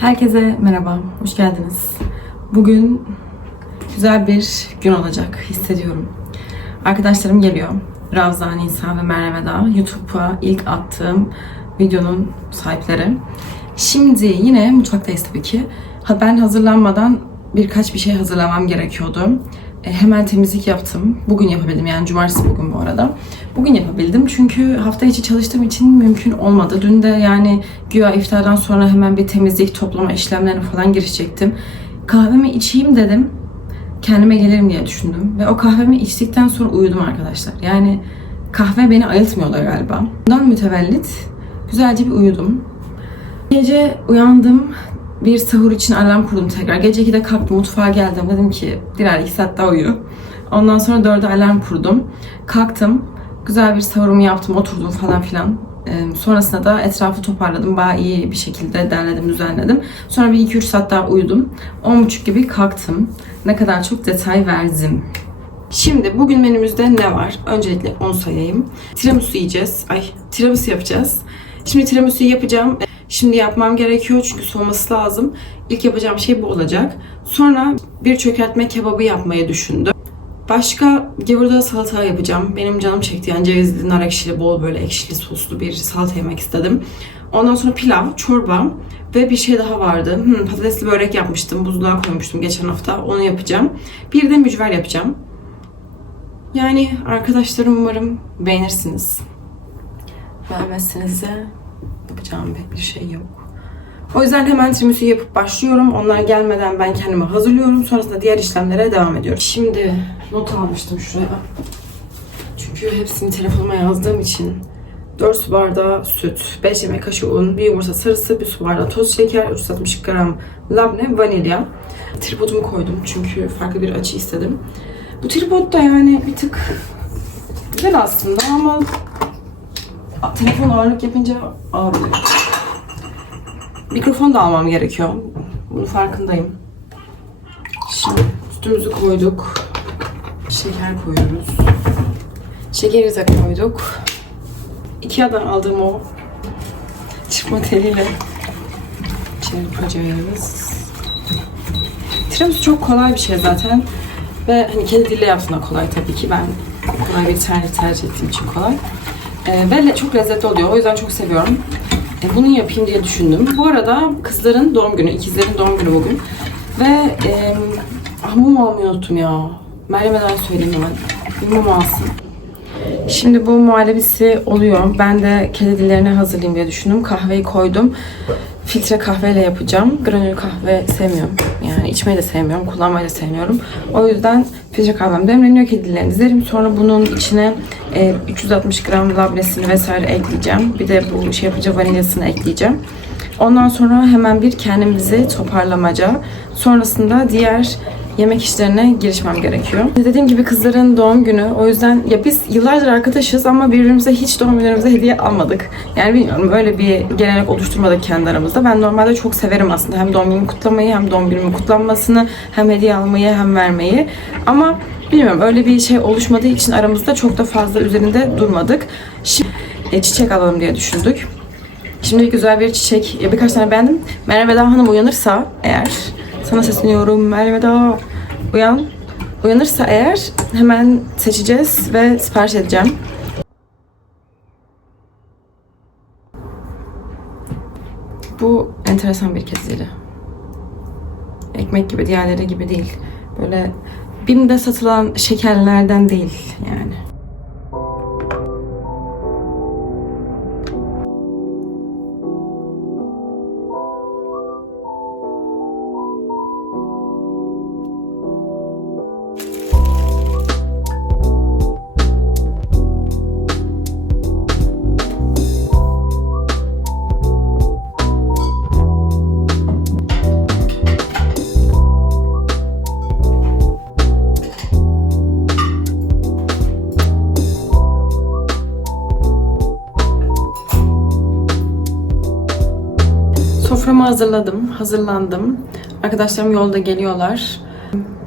Herkese merhaba, hoş geldiniz. Bugün güzel bir gün olacak hissediyorum. Arkadaşlarım geliyor. Ravza, Nisa ve Meryem Eda. YouTube'a ilk attığım videonun sahipleri. Şimdi yine mutfaktayız tabii ki. Ben hazırlanmadan birkaç bir şey hazırlamam gerekiyordu. E, hemen temizlik yaptım. Bugün yapabildim yani cumartesi bugün bu arada. Bugün yapabildim çünkü hafta içi çalıştığım için mümkün olmadı. Dün de yani güya iftardan sonra hemen bir temizlik, toplama işlemlerine falan girişecektim. Kahvemi içeyim dedim. Kendime gelirim diye düşündüm. Ve o kahvemi içtikten sonra uyudum arkadaşlar. Yani kahve beni ayıltmıyordu galiba. Bundan mütevellit güzelce bir uyudum. Gece uyandım. Bir sahur için alarm kurdum tekrar. Gece 2'de kalktım mutfağa geldim. Dedim ki Dilara 2 saat daha uyu. Ondan sonra 4'e alarm kurdum. Kalktım. Güzel bir sahurumu yaptım. Oturdum falan filan. Ee, sonrasında da etrafı toparladım. Bayağı iyi bir şekilde derledim, düzenledim. Sonra bir 2-3 saat daha uyudum. 10.30 gibi kalktım. Ne kadar çok detay verdim. Şimdi bugün menümüzde ne var? Öncelikle onu sayayım. Tiramisu yiyeceğiz. Ay tiramisu yapacağız. Şimdi tiramisu'yu yapacağım. Şimdi yapmam gerekiyor çünkü soğuması lazım. İlk yapacağım şey bu olacak. Sonra bir çökertme kebabı yapmayı düşündüm. Başka gevurda salata yapacağım. Benim canım çekti yani cevizli, nar ekşili, bol böyle ekşili soslu bir salata yemek istedim. Ondan sonra pilav, çorba ve bir şey daha vardı. Hmm, patatesli börek yapmıştım. Buzluğa koymuştum geçen hafta. Onu yapacağım. Bir de mücver yapacağım. Yani arkadaşlarım umarım beğenirsiniz. Beğenmezseniz yapacağım bir şey yok. O yüzden hemen tiramisu yapıp başlıyorum. Onlar gelmeden ben kendimi hazırlıyorum. Sonrasında diğer işlemlere devam ediyorum. Şimdi not almıştım şuraya. Çünkü hepsini telefonuma yazdığım için 4 su bardağı süt, 5 yemek kaşığı un, bir yumurta sarısı, bir su bardağı toz şeker, 360 gram labne, vanilya. Tripodumu koydum çünkü farklı bir açı istedim. Bu tripod da yani bir tık güzel aslında ama telefon ağırlık yapınca ağrıyor. Mikrofon da almam gerekiyor. Bunun farkındayım. Şimdi sütümüzü koyduk. Şeker koyuyoruz. Şekeri de koyduk. Ikea'dan aldığım o çırpma teliyle çırpacağız. Tiramisu çok kolay bir şey zaten. Ve hani kedi dille yaptığında kolay tabii ki. Ben kolay bir tercih tercih ettiğim için kolay. Ee, ve çok lezzetli oluyor. O yüzden çok seviyorum. E, bunu yapayım diye düşündüm. Bu arada kızların doğum günü, ikizlerin doğum günü bugün. Ve e, ah, mum almayı unuttum ya. Meryem'e daha söyleyeyim hemen. Bir mum alsın. Şimdi bu muhallebisi oluyor. Ben de kedi dillerini hazırlayayım diye düşündüm. Kahveyi koydum. Filtre kahveyle yapacağım. Granül kahve sevmiyorum. Yani içmeyi de sevmiyorum. Kullanmayı da sevmiyorum. O yüzden filtre kahvem demleniyor. Kedi dillerini dizerim. Sonra bunun içine e, 360 gram labnesini vesaire ekleyeceğim. Bir de bu şey yapınca vanilyasını ekleyeceğim. Ondan sonra hemen bir kendimizi toparlamaca. Sonrasında diğer yemek işlerine girişmem gerekiyor. Dediğim gibi kızların doğum günü. O yüzden ya biz yıllardır arkadaşız ama birbirimize hiç doğum günlerimize hediye almadık. Yani bilmiyorum öyle bir gelenek oluşturmadık kendi aramızda. Ben normalde çok severim aslında hem doğum günümü kutlamayı hem doğum günümün kutlanmasını hem hediye almayı hem vermeyi. Ama bilmiyorum öyle bir şey oluşmadığı için aramızda çok da fazla üzerinde durmadık. Şimdi e, çiçek alalım diye düşündük. Şimdi güzel bir çiçek, birkaç tane beğendim. Merve Eda Hanım uyanırsa eğer, sana sesleniyorum Merve Eda uyan. Uyanırsa eğer hemen seçeceğiz ve sipariş edeceğim. Bu enteresan bir keziri. Ekmek gibi, diğerleri gibi değil. Böyle BİM'de satılan şekerlerden değil yani. Hazırladım, hazırlandım. Arkadaşlarım yolda geliyorlar.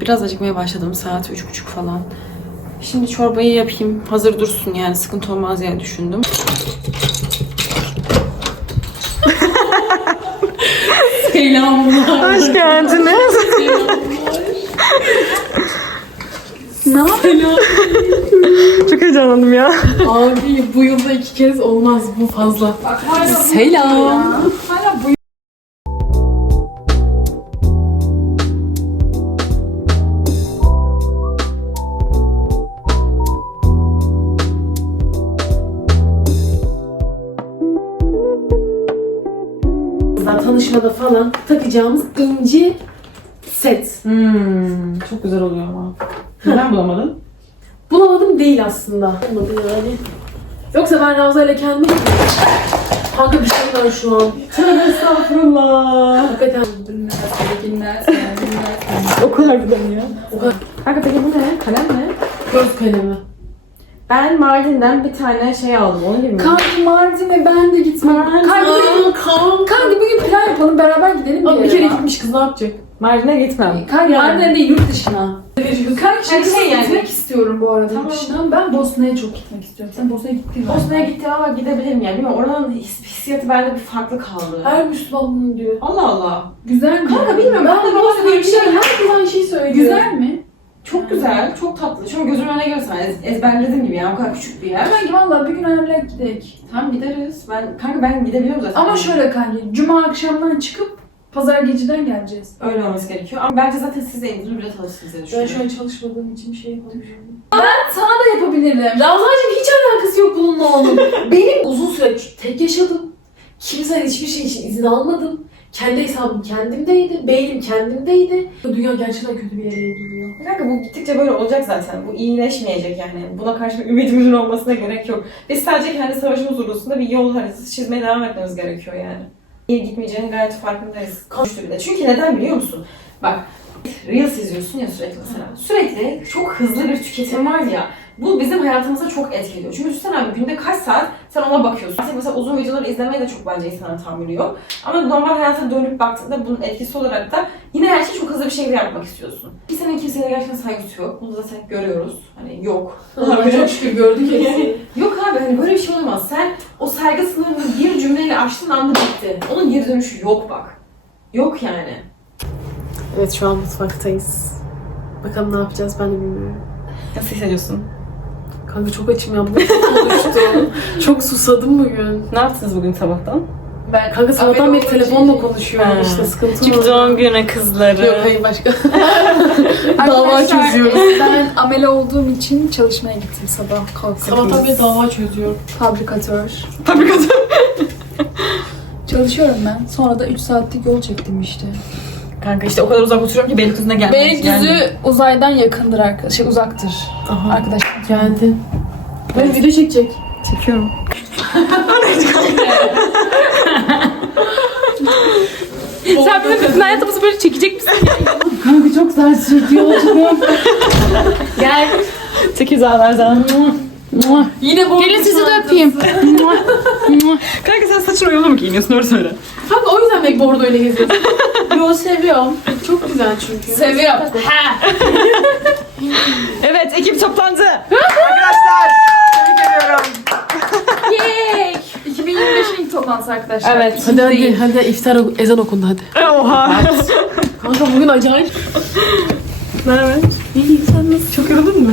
Biraz acıkmaya başladım, saat üç buçuk falan. Şimdi çorbayı yapayım, hazır dursun yani sıkıntı olmaz diye düşündüm. Selamlar. Hoş geldiniz. Ne yapıyorsun? Çok heyecanlandım ya. Abi bu yılda iki kez olmaz bu fazla. Selam. Tanışmada falan takacağımız inci set. Hmm, çok güzel oluyor ama. Neden bulamadın? Bulamadım değil aslında. Olmadı yani. Yoksa ben Ravza ile kendim Kanka bir şey var şu an. Tövbe estağfurullah. Hakikaten. Oku harbiden ya. O kadar Kanka peki bu ne? Kalem ne? göz kalemi. Ben Mardin'den bir tane şey aldım. Onu gibi mi? Kanka Mardin'e ben de gitmem. Mardin. Kanka, kanka. kanka bugün plan yapalım beraber gidelim Abi bir bir kere gitmiş kız ne yapacak? Mardin'e gitmem. Kanka Mardin'e değil yurt dışına. Kanka Hani şey yani- gitmek istiyorum bu arada Tamam. yurt dışına. Ben Bosna'ya çok gitmek istiyorum. Sen Bosna'ya gittin mi? Bosna'ya gittim ama gidebilirim yani. Bilmiyorum oranın his, hissiyatı bende bir farklı kaldı. Her Müslüman bunu diyor. Allah Allah. Güzel mi? Kanka bilmiyorum, ben Ben de de Bosna'ya Bosna'ya bir şey herkes aynı şeyi söylüyor. Güzel mi? Çok güzel, çok tatlı. Şu an gözümün önüne geliyorsun. Ez, ezberledim gibi yani. O kadar küçük bir yer. Kanka valla bir gün ayarlayarak gidelim. Tamam gideriz. Ben kanka ben gidebiliyorum zaten. Ama şöyle kanka, cuma akşamdan çıkıp pazar geceden geleceğiz. öyle olması gerekiyor. Ama bence zaten siz de İngilizce bile tanıştınız diye Ben düşünüyorum. şu an çalışmadığım için bir şey yapamıyorum. Ben sana da yapabilirim. Ravzacığım hiç alakası yok bununla onun. Benim uzun süre tek yaşadım. Kimsenin hiçbir şey için izin almadım. Kendi hesabım kendimdeydi. Beynim kendimdeydi. Dünya gerçekten kötü bir yere gidiyor. Kanka bu gittikçe böyle olacak zaten. Bu iyileşmeyecek yani. Buna karşı bir ümidimizin olmasına gerek yok. Biz sadece kendi savaşımız uğrusunda bir yol haritası çizmeye devam etmemiz gerekiyor yani. İyi gitmeyeceğinin gayet farkındayız. Konuştu bile. Çünkü neden biliyor musun? Bak Reels izliyorsun ya sürekli mesela. Sürekli çok hızlı bir tüketim var ya. Bu bizim hayatımıza çok etkiliyor. Çünkü düşünsene abi günde kaç saat sen ona bakıyorsun. Sen mesela uzun videoları izlemeye de çok bence insana tahammülü yok. Ama normal hayata dönüp baktığında bunun etkisi olarak da yine her şeyi çok hızlı bir şekilde yapmak istiyorsun. Kimsenin kimseye gerçekten saygısı yok. Bunu zaten görüyoruz. Hani yok. Allah'a çok şükür gördük hepsini. Yok abi hani böyle bir şey olmaz. Sen o saygı sınırını bir cümleyle aştığın anda bitti. Onun geri dönüşü yok bak. Yok yani. Evet şu an mutfaktayız. Bakalım ne yapacağız ben de bilmiyorum. Nasıl hissediyorsun? Kanka çok açım ya. bugün Çok konuştum. çok susadım bugün. Ne yaptınız bugün sabahtan? Ben kanka sabahtan beri telefonla konuşuyorum Ha. işte sıkıntı Çünkü var. doğum günü kızları. Yok hayır başka. dava Arkadaşlar, çözüyorum. Ben amele olduğum için çalışmaya gittim sabah kalkıp. Sabahtan beri dava çözüyorum. Fabrikatör. Fabrikatör. Çalışıyorum ben. Sonra da 3 saatlik yol çektim işte. Kanka işte o kadar uzak oturuyorum ki Beylikdüzü'ne gelmek Beylikdüzü uzaydan yakındır arkadaş. Şey uzaktır. Aha. Arkadaşlar. Geldi. Böyle video çekecek. Çekiyorum. Sen bizim bütün hayatımızı böyle çekecek misin? Kanka çok sert çekiyor. Gel. 8 ağlardan. Yine bu. Gelin sizi de öpeyim. Kanka sen saçın uyumlu mu giyiniyorsun öyle söyle. Kanka o yüzden belki bordo öyle geziyorsun. Yo seviyorum. Çok güzel çünkü. Seviyorum. Evet ekip toplandı. Arkadaşlar tebrik ediyorum. Yay! 2025'in ilk toplantısı arkadaşlar. Evet. Hadi hadi hadi iftar ezan okundu hadi. Oha. Kanka bugün acayip. Merhaba. İyi sen nasıl? Çok yoruldun mu?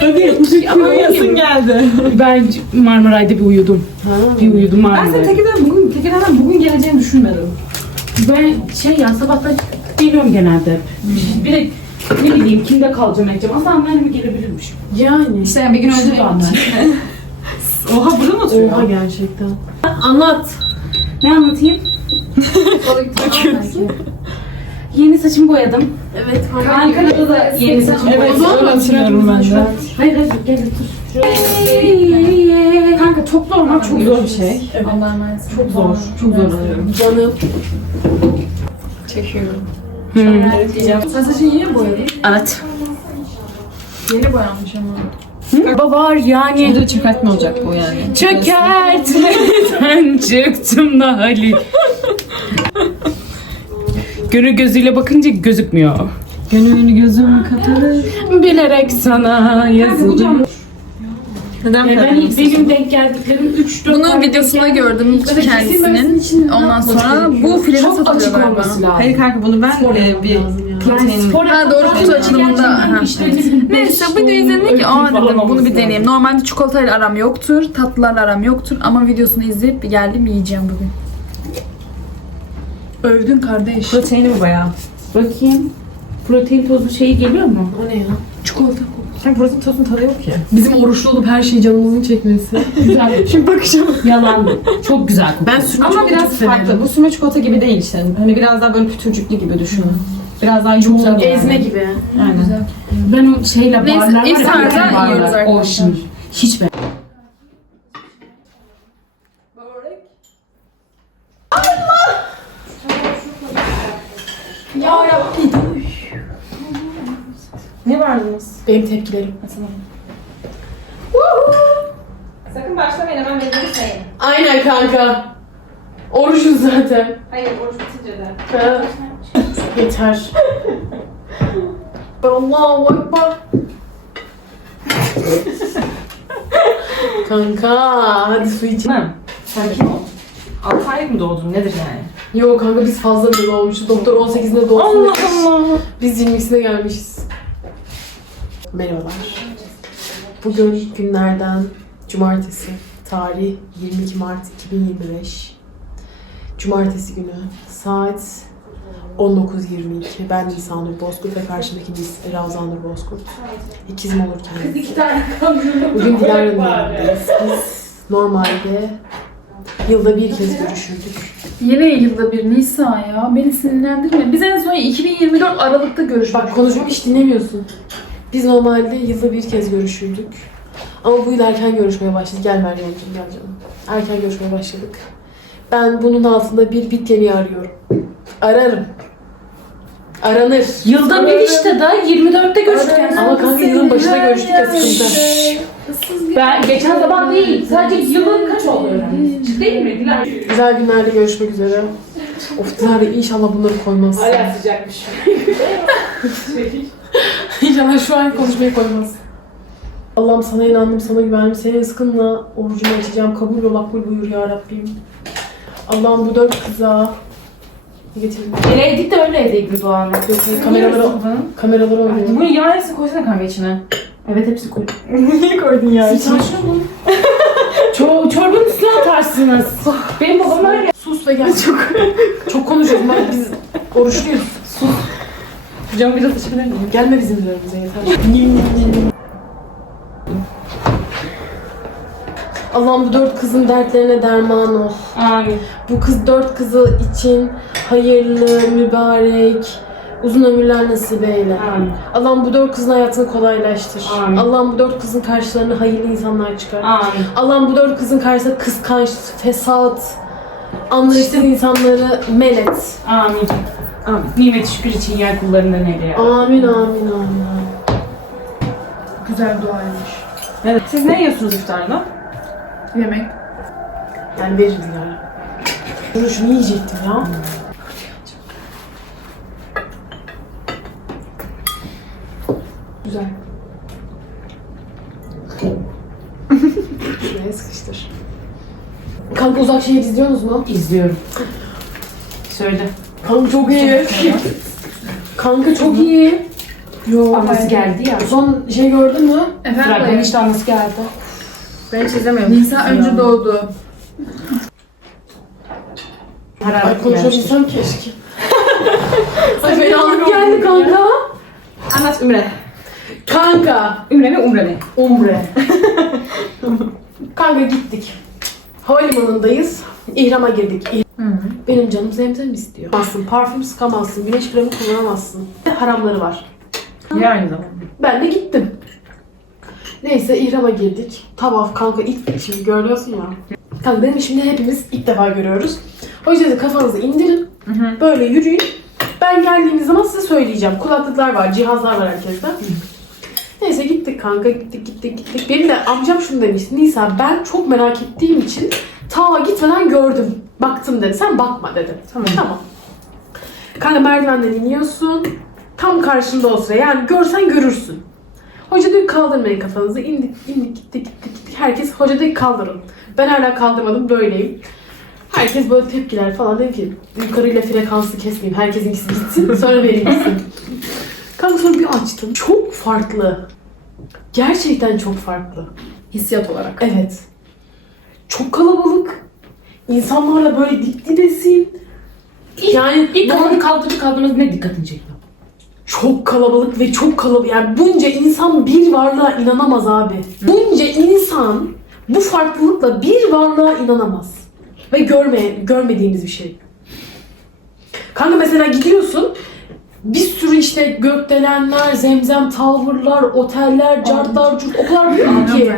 Hadi. Ama uyuyasın geldi. Ben Marmaray'da bir uyudum. Ha. Bir uyudum Ben senin Marmaray'da. Tekirdağ bugün, Tekirdağ'dan bugün geleceğini düşünmedim. Ben şey ya sabahtan geliyorum genelde. Bir de ne bileyim kimde kalacağım edeceğim. Aslında anneanneme gelebilirmişim. Yani. İşte bir gün Şimdi anneanne. Oha burada mı oturuyor? Oha gerçekten. Anlat. Ne anlatayım? Yeni saçımı boyadım. Evet Ankara'da da yeni saçımı Evet, boyadım. öyle hatırlıyorum ben de. Hayır hayır gel otur. Kanka toplu olmak çok zor bir şey. Allah'a emanet. Çok zor. Çok zor oluyorum. Canım. Çekiyorum. Sen saçını yeni mi boyadın? Evet. Yeni boyanmış ama. Baba var yani. Şimdi çökertme olacak bu yani. Çökertmeden çıktım da Ali. Gönül gözüyle bakınca gözükmüyor. Gönül gözüm kapalı. Bilerek sana yazıldım. Neden E, ben ilk benim denk geldiklerim 3 4 Bunun videosunda gördüm kendisinin. Ondan sonra bu filmi Çok açık satılıyor galiba. olması lazım. Hayır kanka bunu ben Spor e, bir lazım ya. protein... Ha, doğru, kutu açılımında. Aha, Neyse bu izledim ki aa dedim bunu bir deneyeyim. Normalde çikolatayla aram yoktur, tatlılarla aram yoktur ama videosunu izleyip geldim yiyeceğim bugün. Övdün kardeş. Proteini bu bayağı. Bakayım. Protein tozu şeyi geliyor mu? O ne ya? Çikolata. Sen protein tozunun tadı yok ki. Bizim oruçlu olup her şeyi canımızın çekmesi. Güzel. Şimdi bakacağım. Yalan. Çok güzel kokuyor. Ben süme Ama çikolata biraz farklı. Bu süme çikolata gibi değil işte. Hani biraz daha böyle pütürcüklü gibi düşünün. Biraz daha yani. Ezme gibi. Aynen. Ben o şeyle Neyse, barlar var ya, iftarda protein barlar. O şimdi. Hiç ben. Ne vardınız? Benim tepkilerim. Sakın başlamayın hemen beni sayın. Aynen kanka. Oruçuz zaten. Hayır oruç bitince de. Ha. Yeter. Allahu Ekber. Kanka hadi su iç. Tamam. Sakin ol. 6 aylık mı doğdun? Nedir yani? Yo kanka biz fazla bile doğmuşuz. Doktor 18'inde doğsun Allah demiş. Allah. Biz 22'sine gelmişiz. Merhabalar. Bugün günlerden cumartesi. Tarih 22 Mart 2025. Cumartesi günü saat 19.22. Ben Nisan Nur Bozkurt ve karşımdaki Nis- Ravza Nur Bozkurt. İkizim olur kendisi. İki tane. Bugün Dilara'nın yanındayız. Biz normalde yılda bir kez görüşürdük. Yine yılda bir Nisa ya. Beni sinirlendirme. Biz en son 2024 Aralık'ta görüştük. Bak konuşmamı hiç dinlemiyorsun. Biz normalde yılda bir kez görüşürdük. Ama bu yıl erken görüşmeye başladık. Gel Meryemciğim gel canım. Erken görüşmeye başladık. Ben bunun altında bir bit kemiği arıyorum. Ararım. Aranır. Yılda bir işte da 24'te görüştük. Ama kanka yılın başına görüştük ya sıkıntı. Ben geçen zaman değil. Sadece yılın kaç oluyor yani? Değil mi Dilan? Güzel günlerde görüşmek üzere. Of Dilara inşallah bunları koymaz. Hala sıcakmış. İnşallah şu an konuşmayı koymaz. Allah'ım sana inandım, sana güvendim. Senin rızkınla orucumu açacağım. Kabul ve makbul buyur ya Rabbim. Allah'ım bu dört kıza getirdim? Eleydik de öyle yedik biz o an. Yok, hayır, kameralara, kameralara oynuyorum. Bunu yağ hepsini koysana kanka içine. Evet hepsi koy. Niye koydun ya içine? Çor çorbanın üstüne atarsınız. Benim babam öyle. Sus ve gel. Çok, çok konuşuyoruz. Biz oruçluyuz. Cam biraz açabilir miyim? Gelme bizim üzerimize yeter. Allah'ım bu dört kızın dertlerine derman ol. Amin. Bu kız dört kızı için hayırlı, mübarek, uzun ömürler nasip eyle. Amin. Allah'ım bu dört kızın hayatını kolaylaştır. Amin. Allah'ım bu dört kızın karşılarına hayırlı insanlar çıkar. Amin. Allah'ım bu dört kızın karşısında kıskanç, fesat, anlayışsız insanları men et. Amin. Amin. Nimet şükür için yer kullarından eyle ya. Amin, amin, amin. Güzel duaymış. Evet. Siz ne yiyorsunuz iftarda? Yemek. Yani veririz yani. Dur şunu yiyecektim ya. Güzel. Şuraya sıkıştır. Kanka uzak şehir izliyorsunuz mu? İzliyorum. Söyle. Kanka çok iyi. Kanka çok iyi. Yo. Anası geldi ya. Son şey gördün mü? Fragman Efendim? işte anası geldi. Ben hiç izlemiyorum. Nisa önce doğdu. Ay Hararet gelmiş. konuşabilsem keşke. Ay fenalık geldi kanka. Anlat Ümre. Kanka. Ümre mi Umre mi? Umre. Kanka gittik. Havalimanındayız. İhrama girdik. Benim canım zemzem istiyor. Sıkamazsın, parfüm sıkamazsın, güneş kremi kullanamazsın. Haramları var. Ya aynı zamanda. Ben de gittim. Neyse ihrama girdik. Tavaf kanka ilk şimdi görüyorsun ya. Kanka dedim şimdi hepimiz ilk defa görüyoruz. O yüzden de kafanızı indirin. Böyle yürüyün. Ben geldiğimiz zaman size söyleyeceğim. Kulaklıklar var, cihazlar var herkeste. Neyse gittik kanka gittik gittik gittik. Benim de amcam şunu demişti. Nisa ben çok merak ettiğim için ta gitmeden gördüm. Baktım dedi. Sen bakma dedi. Tamam. Tamam. Kanka merdivenden iniyorsun. Tam karşında o sıra. Yani görsen görürsün. Hoca diyor kaldırmayın kafanızı. İndik, indik, gittik, gittik, gittik. Herkes hoca diyor kaldırın. Ben hala kaldırmadım, böyleyim. Herkes böyle tepkiler falan. Dedim ki yukarıyla frekansı kesmeyeyim. Herkesinkisi gitsin. Sonra benim gitsin. Kanka sonra bir açtım. Çok farklı. Gerçekten çok farklı. Hissiyat olarak. Evet. Çok kalabalık. İnsanlarla böyle dip dibesin. Yani İlk kafanı kaldırıp kaldırmanız ne dikkatini çekti? çok kalabalık ve çok kalabalık. Yani bunca insan bir varlığa inanamaz abi. Bunca insan bu farklılıkla bir varlığa inanamaz. Ve görme, görmediğimiz bir şey. Kanka mesela gidiyorsun bir sürü işte gökdelenler, zemzem tower'lar, oteller, cartlar, curt o kadar büyük ki.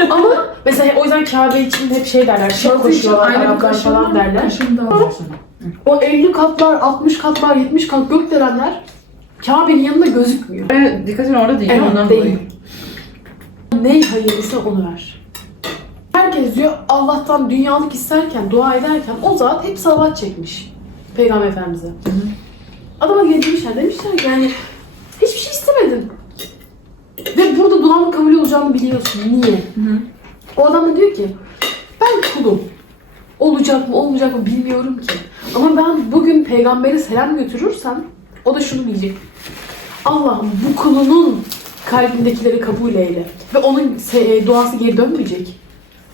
Ama mesela o yüzden Kabe için hep şey derler, şık koşuyorlar, Araplar falan derler. O 50 katlar, 60 katlar, 70 kat gökdelenler Kabe'nin yanında gözükmüyor. Evet, dikkatin orada değil. Evet, ondan değil. dolayı. Ne hayırlısı onu ver. Herkes diyor Allah'tan dünyalık isterken, dua ederken o zat hep salavat çekmiş. Peygamber Efendimiz'e. Adama gelmişler demişler ki yani hiçbir şey istemedin. Ve burada duanın kabul olacağını biliyorsun. Niye? O adam da diyor ki ben kulum. Olacak mı olmayacak mı bilmiyorum ki. Ama ben bugün peygambere selam götürürsem o da şunu diyecek. Allah'ım bu kulunun kalbindekileri kabul eyle. Ve onun se- duası geri dönmeyecek.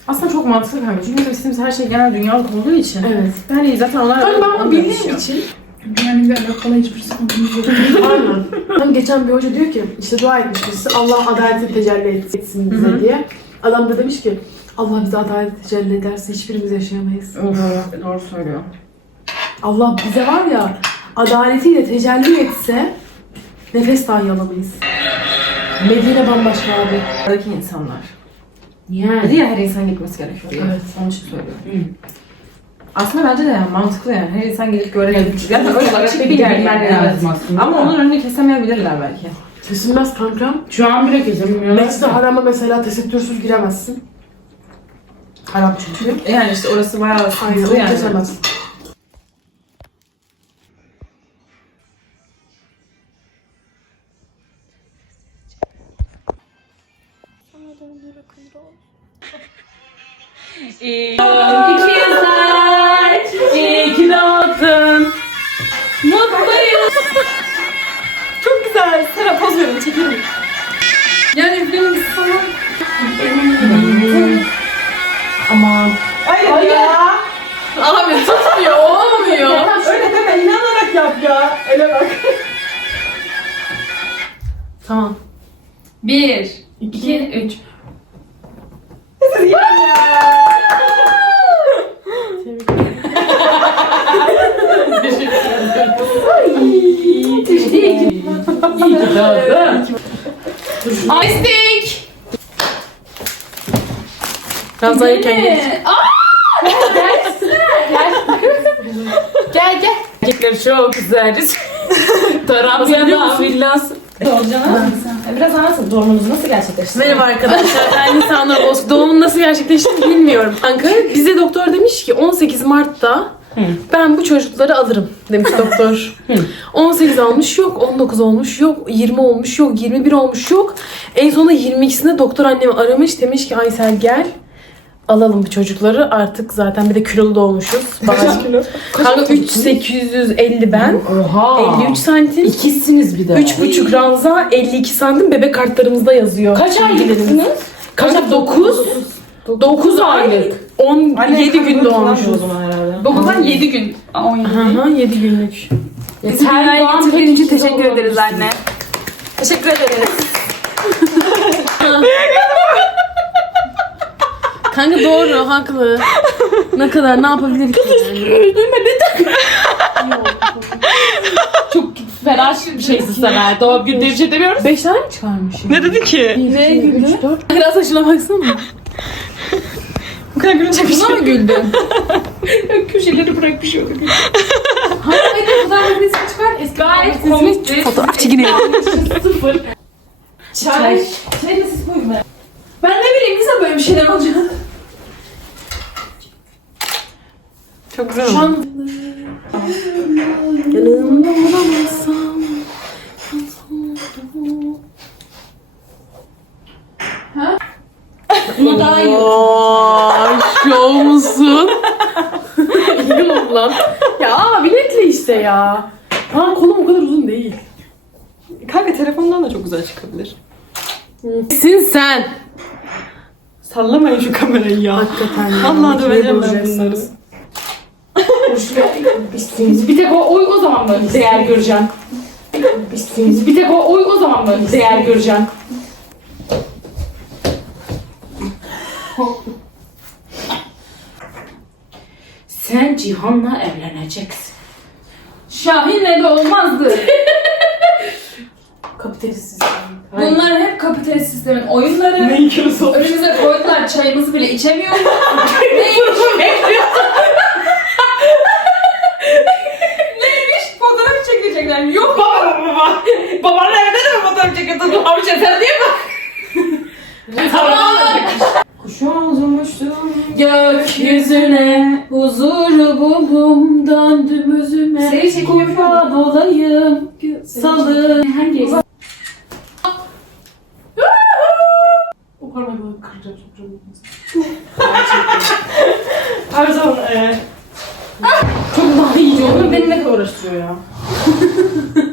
Aslında çok mantıklı kanka. Çünkü bizim her şey genel dünyalık olduğu için. Evet. Yani zaten onlar Kanka ben bunu bildiğim için Güvenlikle alakalı hiçbir sıkıntımız yok. Aynen. Hani geçen bir hoca diyor ki işte dua etmiş birisi Allah adaleti tecelli etsin bize Hı hı. diye. Adam da demiş ki Allah bize adalet tecelli ederse hiçbirimiz yaşayamayız. Of, doğru söylüyor. Allah bize var ya adaletiyle tecelli etse nefes dahi alamayız. Medine bambaşka abi. Buradaki insanlar. Dedi Yani. ya her insan gitmesi gerekiyor. Evet. Onun için söylüyorum. Aslında bence de yani mantıklı yani. Her insan gelip görebilir. Zaten öyle açık bir yer yani. Lazım aslında. Ama onun önünü kesemeyebilirler belki. Kesilmez kankam. Şu an bile kesemiyorlar. Mescid-i Haram'a mesela tesettürsüz giremezsin. Haram çünkü. Yani işte orası bayağı Aynen sıkıntılı onu yani. kesemez. İkizler, Aman. Hayır, ya. abi tutmuyor, olmuyor. Öyle deme inanarak yap ya. Ele bak. Tamam. Bir, iki, üç. Icing! Ramazan kendin. Gel gel. Erkekleri çok güzeliz. Tarabya'da villası. Biraz anlatın doğumunuz nasıl gerçekleşti? Merhaba arkadaşlar. Ben Nisanur Boz. Doğumun nasıl gerçekleşti bilmiyorum. Kanka bize doktor demiş ki 18 Mart'ta ben bu çocukları alırım demiş doktor. 18 almış yok, 19 olmuş yok, 20 olmuş yok, 21 olmuş yok. En sonunda 22'sinde doktor annemi aramış demiş ki Aysel gel. Alalım bu çocukları artık zaten bir de kilolu doğmuşuz. Kaç kilo? Kanka 3850 ben. Oha. 53 santim. İkizsiniz bir de. 3,5 ranza 52 santim bebek kartlarımızda yazıyor. Kaç aylıksınız? Kanka 9 9 ay 17 gün doğmuşuz. o zaman herhalde. 9'dan 7 gün. Aa, 17 değil. Aha 7 günlük. Bizi dünyaya getirdiğin için teşekkür ederiz anne. Teşekkür ederiz. Kanka doğru, haklı. Ne kadar, ne yapabilir ki? Çok fena bir şeysin sana. Doğum günü diye bir şey demiyoruz. 5 tane mi çıkarmış? Ne dedi ki? Ne güldü? 3, 4. Biraz saçına baksana. Bu kadar gülünce bir Buna şey. mı güldün? Köşeleri bırakmış yok. Hayır, hayır, fotoğraf resmi çıkar. Eski Gayet komikti. Fotoğraf çekinelim. Sıfır. Çay. Çayını siz koyun be. Ben ne bileyim insan böyle bir şeyler olacak. Çok güzel oldu. Can... Yanımda olamasam Ha? Buna daha iyi. Vay, şov musun? iyi oldu lan. Ya aa, bilekle işte ya. Aa, kolum o kadar uzun değil. Kanka telefondan da çok güzel çıkabilir. Sin sen. Sallamayın şu kamerayı ya. Hakikaten. ya. Vallahi döveceğim ben bunları bunları. Bir tek o oy o zaman mı değer göreceğim? Bir tek o oy o zaman mı değer göreceğim? Sen Cihan'la evleneceksin. Şahin'le de olmazdı. Kapitalist sistem. Bunlar hep kapitalist sistemin oyunları. Microsoft. Önümüze koydular çayımızı bile içemiyoruz. Neymiş? Neymiş? Çekiyorsun? Amca sen diye bak. Tamam. Kuşum uzunmuştum. Gökyüzüne huzuru buldum döndüm özüme. Seri çekim Kurban olayım. Salı. Hangi O parmağı kıracağım sokacağım. Her zaman e, Çok daha iyi olur. Beni ne kadar uğraştırıyor ya.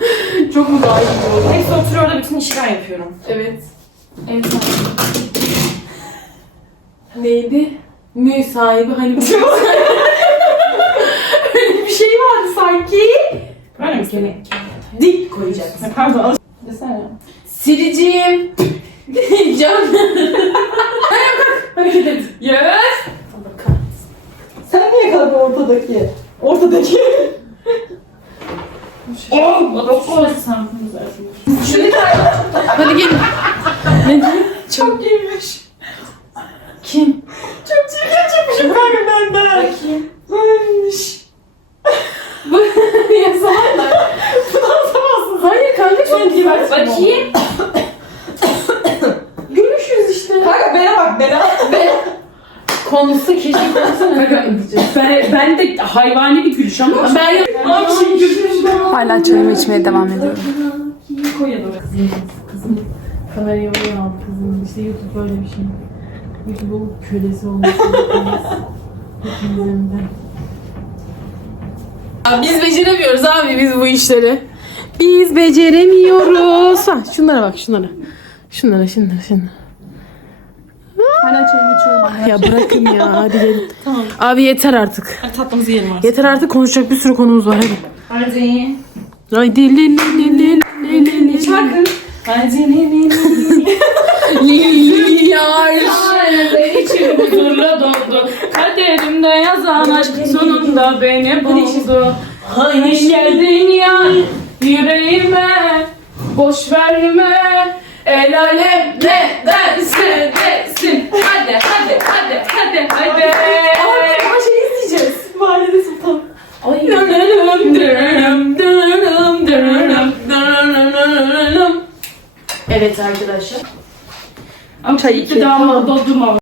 Çok mu daha iyi olur? hepsi oturuyor orada bütün işi ben yapıyorum. Evet. En son. Neydi? Mü sahibi hani Öyle bir şey vardı sanki. Öyle mi seni? Dik koyacaksın. Pardon al. Desene. Siricim. Can. Hareket et. Yes. Sen niye kaldı ortadaki? Ortadaki. Hadi gel. Ne diyor? Çok iyiymiş. Kim? Çok çirkin çıkmışım kanka benden. Bakayım. Böylemiş. Bu yazarlar. Anlatamazsın. Hayır kanka çok bak. Bakayım. Görüşürüz işte. Kanka bana bak bana. Konusu keşke konusuna Ben, ben de hayvani bir gülüş ama Ben Abi şimdi. Hala çayımı içmeye devam ediyorum. Koy ya da oraya. Kızım, kızım kamerayı oraya al kızım. İşte YouTube böyle bir şey. YouTube'un kölesi olmuş. Hepimizin de. Ya Biz beceremiyoruz abi biz bu işleri. Biz beceremiyoruz. Ha, şunlara bak şunlara. Şunlara şunlara şunlara. Hala çayımı içiyorum. Ya bırakın ya hadi gelin. Abi yeter artık. Hadi tatlımızı yiyelim artık. Yeter artık konuşacak bir sürü konumuz var hadi. Hadi. Haydi li li li li li li li. Şarkı. Hadi ne ne Li yar. içim huzurla doldu. Kaderimde yazan aşk sonunda beni buldu. Hani geldin ya yüreğime boş verme. El alem ne derse desin. Hadi hadi hadi hadi hadi. Ama şey isteyeceğiz. Valide Sultan. Ay. Evet arkadaşlar. Ama Çay iki daha doldurma.